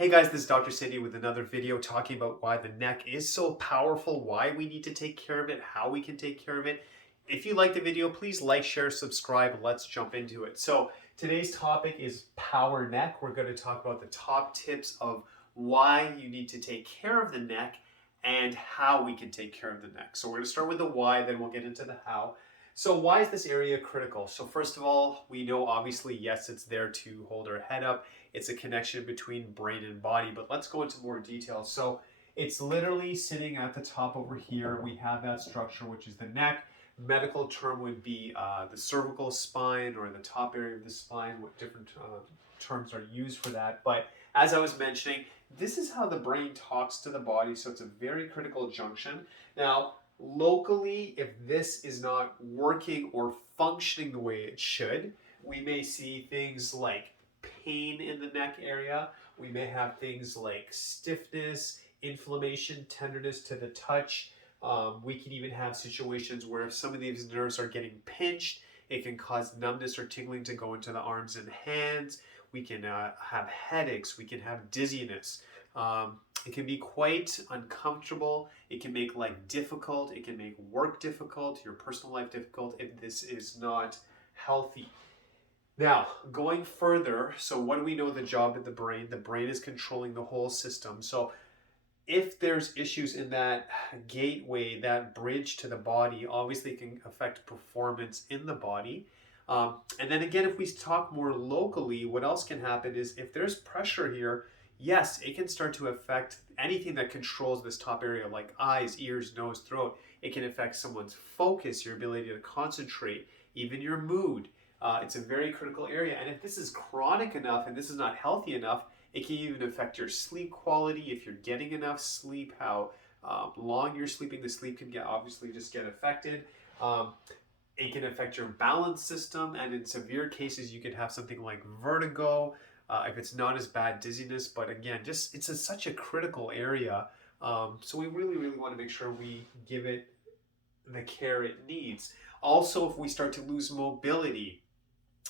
Hey guys, this is Dr. Cindy with another video talking about why the neck is so powerful, why we need to take care of it, how we can take care of it. If you like the video, please like, share, subscribe. Let's jump into it. So today's topic is power neck. We're going to talk about the top tips of why you need to take care of the neck and how we can take care of the neck. So we're going to start with the why, then we'll get into the how. So why is this area critical? So first of all, we know obviously, yes, it's there to hold our head up. It's a connection between brain and body, but let's go into more detail. So it's literally sitting at the top over here. We have that structure, which is the neck. Medical term would be the cervical spine or the top area of the spine. What different terms are used for that. But as I was mentioning, this is how the brain talks to the body. So it's a very critical junction. Now, locally, if this is not working or functioning the way it should, we may see things like pain in the neck area. We may have things like stiffness, inflammation, tenderness to the touch. We can even have situations where if some of these nerves are getting pinched, it can cause numbness or tingling to go into the arms and hands. We can have headaches. We can have dizziness. It can be quite uncomfortable. It can make life difficult. It can make work difficult, your personal life difficult if this is not healthy. Now, going further, so what do we know the job of the brain? The brain is controlling the whole system. So if there's issues in that gateway, that bridge to the body, obviously it can affect performance in the body. And then again, if we talk more locally, what else can happen is if there's pressure here, yes, it can start to affect anything that controls this top area like eyes, ears, nose, throat. It can affect someone's focus, your ability to concentrate, even your mood. It's a very critical area. And if this is chronic enough and this is not healthy enough, it can even affect your sleep quality. If you're getting enough sleep, how long you're sleeping, the sleep can obviously just get affected. It can affect your balance system. And in severe cases, you could have something like vertigo. If it's not as bad, dizziness. But again, just it's such a critical area. So we really, really want to make sure we give it the care it needs. Also, if we start to lose mobility,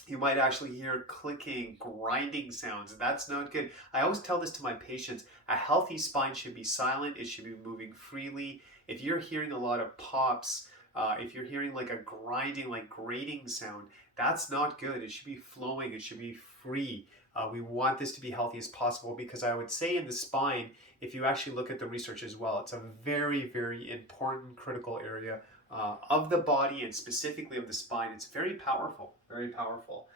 you might actually hear clicking, grinding sounds. That's not good. I always tell this to my patients. A healthy spine should be silent. It should be moving freely. If you're hearing a lot of pops, if you're hearing like a grinding, like grating sound, that's not good. It should be flowing. It should be free. We want this to be healthy as possible because I would say in the spine, if you actually look at the research as well, it's a very, very important critical area of the body and specifically of the spine. It's very powerful, very powerful.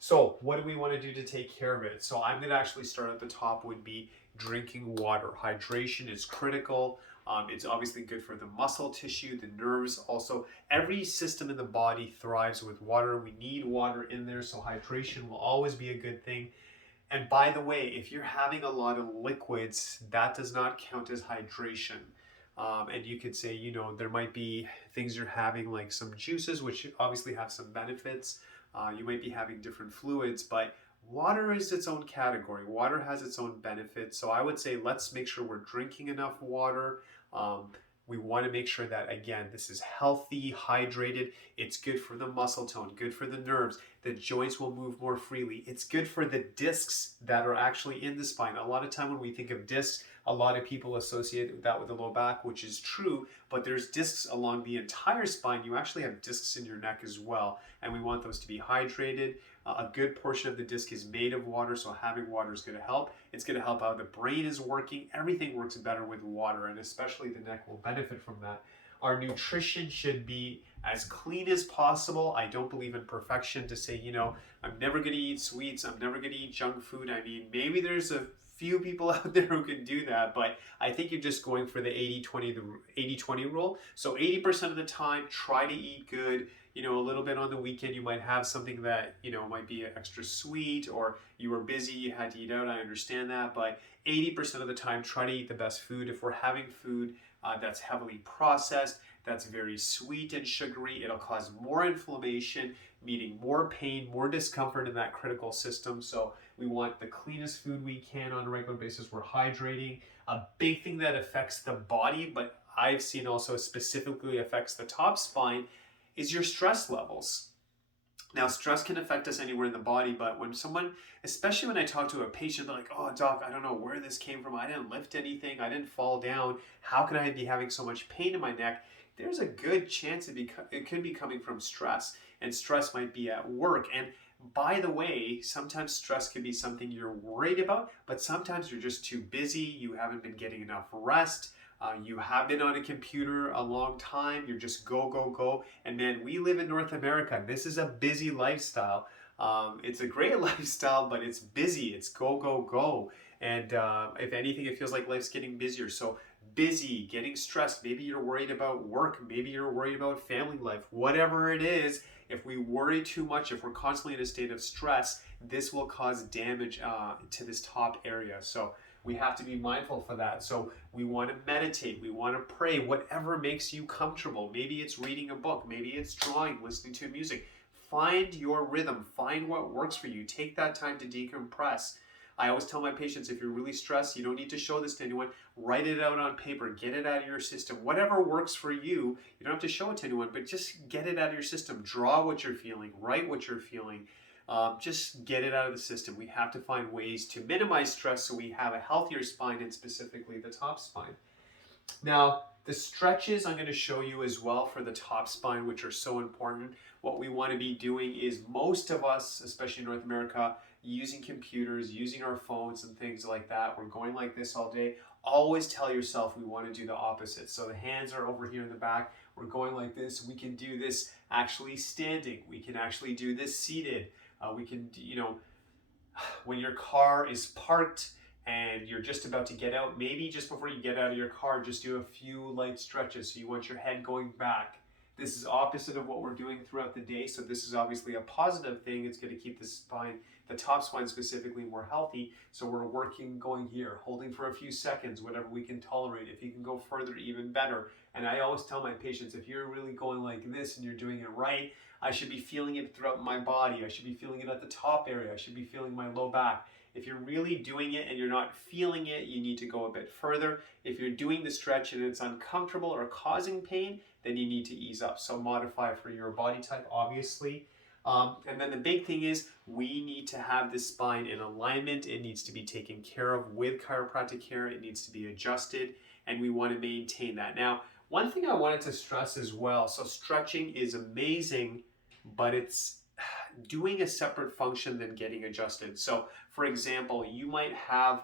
So what do we want to do to take care of it? So I'm going to actually start at the top would be drinking water. Hydration is critical. It's obviously good for the muscle tissue, the nerves. Also, every system in the body thrives with water. We need water in there, so hydration will always be a good thing. And by the way, if you're having a lot of liquids, that does not count as hydration. And you could say, there might be things you're having like some juices, which obviously have some benefits. You might be having different fluids, but water is its own category. Water has its own benefits. So I would say let's make sure we're drinking enough water. We want to make sure that, again, this is healthy, hydrated. It's good for the muscle tone, good for the nerves. The joints will move more freely. It's good for the discs that are actually in the spine. A lot of time when we think of discs, a lot of people associate that with the low back, which is true, but there's discs along the entire spine. You actually have discs in your neck as well, and we want those to be hydrated. A good portion of the disc is made of water, so having water is going to help. It's going to help how the brain is working. Everything works better with water, and especially the neck will benefit from that. Our nutrition should be as clean as possible. I don't believe in perfection to say, I'm never going to eat sweets. I'm never going to eat junk food. I mean, maybe there's a few people out there who can do that, but I think you're just going for the 80-20 rule. So 80% of the time, try to eat good. A little bit on the weekend, you might have something that, might be extra sweet, or you were busy, you had to eat out. I understand that, but 80% of the time, try to eat the best food. If we're having food that's heavily processed, that's very sweet and sugary, it'll cause more inflammation, meaning more pain, more discomfort in that critical system. So we want the cleanest food we can on a regular basis. We're hydrating. A big thing that affects the body, but I've seen also specifically affects the top spine, is your stress levels. Now, stress can affect us anywhere in the body, but when someone, especially when I talk to a patient, they're like, oh, doc, I don't know where this came from. I didn't lift anything. I didn't fall down. How can I be having so much pain in my neck? There's a good chance it could be coming from stress, and stress might be at work. And by the way, sometimes stress can be something you're worried about, but sometimes you're just too busy. You haven't been getting enough rest. You have been on a computer a long time. You're just go, go, go. And man, we live in North America. This is a busy lifestyle. It's a great lifestyle, but it's busy. It's go, go, go. And if anything, it feels like life's getting busier. So busy, getting stressed. Maybe you're worried about work. Maybe you're worried about family life. Whatever it is, if we worry too much, if we're constantly in a state of stress, this will cause damage to this top area. So we have to be mindful for that. So we want to meditate, we want to pray, whatever makes you comfortable. Maybe it's reading a book, maybe it's drawing, listening to music. Find your rhythm, find what works for you. Take that time to decompress. I always tell my patients, if you're really stressed, you don't need to show this to anyone. Write it out on paper, get it out of your system. Whatever works for you, you don't have to show it to anyone, but just get it out of your system. Draw what you're feeling, write what you're feeling. Just get it out of the system. We have to find ways to minimize stress so we have a healthier spine, and specifically the top spine. Now, the stretches I'm going to show you as well for the top spine, which are so important. What we want to be doing is, most of us, especially in North America, using computers, using our phones and things like that. We're going like this all day. Always tell yourself we want to do the opposite. So the hands are over here in the back. We're going like this. We can do this actually standing. We can actually do this seated. We can, when your car is parked and you're just about to get out, maybe just before you get out of your car, just do a few light stretches. So you want your head going back. This is opposite of what we're doing throughout the day. So this is obviously a positive thing. It's going to keep the spine, the top spine specifically, more healthy. So we're working, going here, holding for a few seconds, whatever we can tolerate. If you can go further, even better. And I always tell my patients, if you're really going like this and you're doing it right, I should be feeling it throughout my body. I should be feeling it at the top area. I should be feeling my low back. If you're really doing it and you're not feeling it, you need to go a bit further. If you're doing the stretch and it's uncomfortable or causing pain, then you need to ease up. So modify for your body type, obviously. And then the big thing is, we need to have the spine in alignment. It needs to be taken care of with chiropractic care. It needs to be adjusted, and we want to maintain that. Now, one thing I wanted to stress as well, so stretching is amazing, but it's doing a separate function than getting adjusted. So for example, you might have,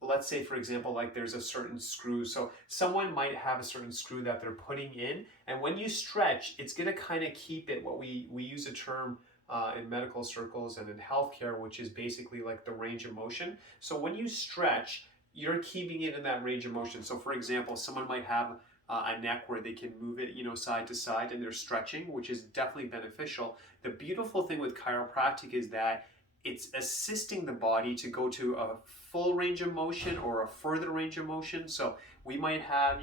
let's say for example, like there's a certain screw. So someone might have a certain screw that they're putting in, and when you stretch, it's gonna kind of keep it, what we use a term in medical circles and in healthcare, which is basically like the range of motion. So when you stretch, you're keeping it in that range of motion. So for example, someone might have a neck where they can move it, side to side, and they're stretching, which is definitely beneficial. The beautiful thing with chiropractic is that it's assisting the body to go to a full range of motion or a further range of motion. So we might have,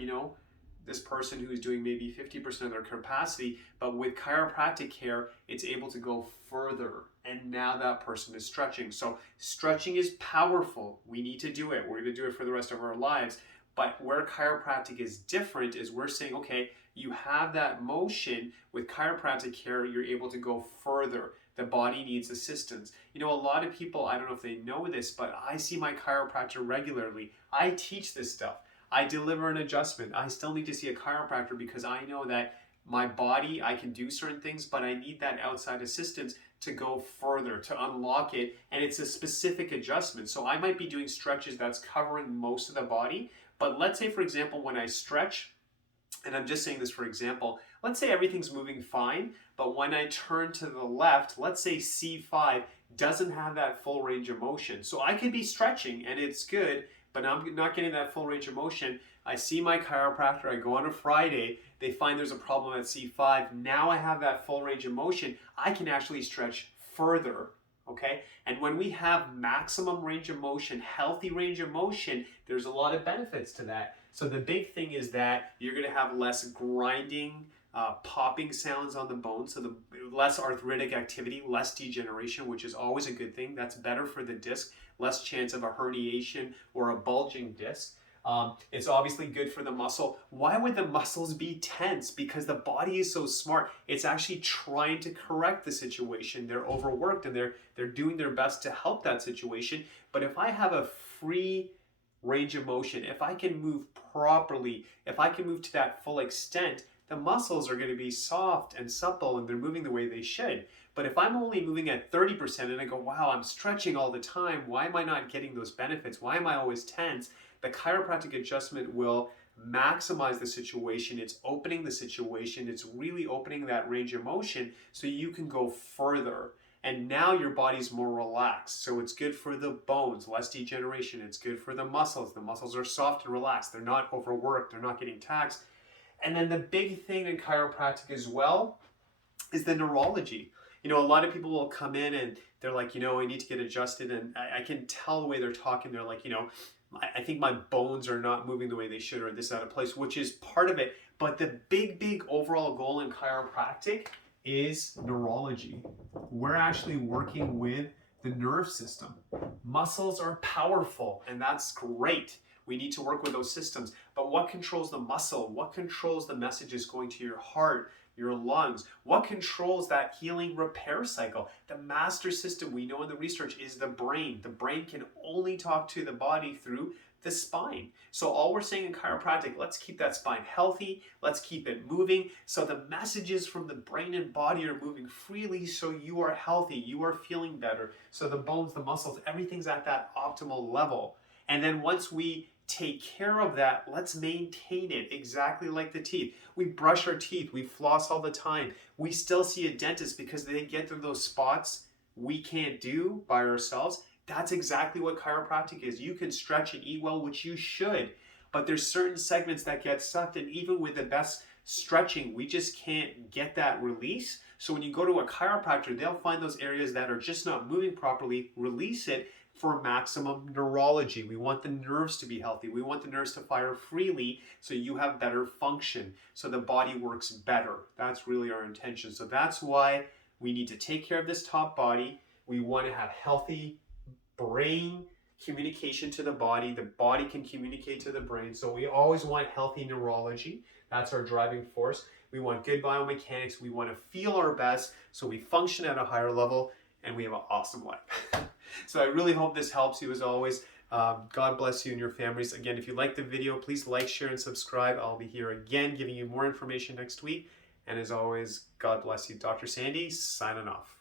this person who's doing maybe 50% of their capacity, but with chiropractic care, it's able to go further. And now that person is stretching. So stretching is powerful. We need to do it. We're going to do it for the rest of our lives. But where chiropractic is different is we're saying, okay, you have that motion. With chiropractic care, you're able to go further. The body needs assistance. A lot of people, I don't know if they know this, but I see my chiropractor regularly. I teach this stuff. I deliver an adjustment. I still need to see a chiropractor because I know that my body, I can do certain things, but I need that outside assistance to go further, to unlock it. And it's a specific adjustment. So I might be doing stretches that's covering most of the body. But let's say, for example, when I stretch, and I'm just saying this for example, let's say everything's moving fine, but when I turn to the left, let's say C5 doesn't have that full range of motion. So I could be stretching and it's good, but I'm not getting that full range of motion. I see my chiropractor, I go on a Friday, they find there's a problem at C5. Now I have that full range of motion. I can actually stretch further. Okay, and when we have maximum range of motion, healthy range of motion, there's a lot of benefits to that. So the big thing is that you're going to have less grinding, popping sounds on the bone, so the less arthritic activity, less degeneration, which is always a good thing. That's better for the disc, less chance of a herniation or a bulging disc. It's obviously good for the muscle. Why would the muscles be tense? Because the body is so smart. It's actually trying to correct the situation. They're overworked and they're doing their best to help that situation. But if I have a free range of motion, if I can move properly, if I can move to that full extent, the muscles are going to be soft and supple and they're moving the way they should. But if I'm only moving at 30% and I go, wow, I'm stretching all the time, why am I not getting those benefits? Why am I always tense? The chiropractic adjustment will maximize the situation. It's opening the situation. It's really opening that range of motion so you can go further. And now your body's more relaxed. So it's good for the bones, less degeneration. It's good for the muscles. The muscles are soft and relaxed. They're not overworked. They're not getting taxed. And then the big thing in chiropractic as well is the neurology. You know, a lot of people will come in and they're like, you know, I need to get adjusted. And I can tell the way they're talking. They're like, you know, I think my bones are not moving the way they should, or this is out of place, which is part of it. But the big overall goal in chiropractic is neurology. We're actually working with the nerve system. Muscles are powerful, and that's great. We need to work with those systems. But what controls the muscle? What controls the messages going to your heart, your lungs? What controls that healing repair cycle? The master system we know in the research is the brain. The brain can only talk to the body through the spine. So all we're saying in chiropractic, let's keep that spine healthy. Let's keep it moving. So the messages from the brain and body are moving freely so you are healthy. You are feeling better. So the bones, the muscles, everything's at that optimal level. And then once we take care of that, let's maintain it exactly like the teeth. We brush our teeth, we floss all the time. We still see a dentist because they get through those spots we can't do by ourselves. That's exactly what chiropractic is. You can stretch and eat well, which you should, but there's certain segments that get sucked, and even with the best stretching, we just can't get that release. So when you go to a chiropractor, they'll find those areas that are just not moving properly, release it, for maximum neurology. We want the nerves to be healthy. We want the nerves to fire freely so you have better function, so the body works better. That's really our intention. So that's why we need to take care of this top body. We want to have healthy brain communication to the body. The body can communicate to the brain. So we always want healthy neurology. That's our driving force. We want good biomechanics. We want to feel our best so we function at a higher level and we have an awesome life. So I really hope this helps you as always. God bless you and your families. Again, if you like the video, please like, share, and subscribe. I'll be here again giving you more information next week. And as always, God bless you. Dr. Sandy, signing off.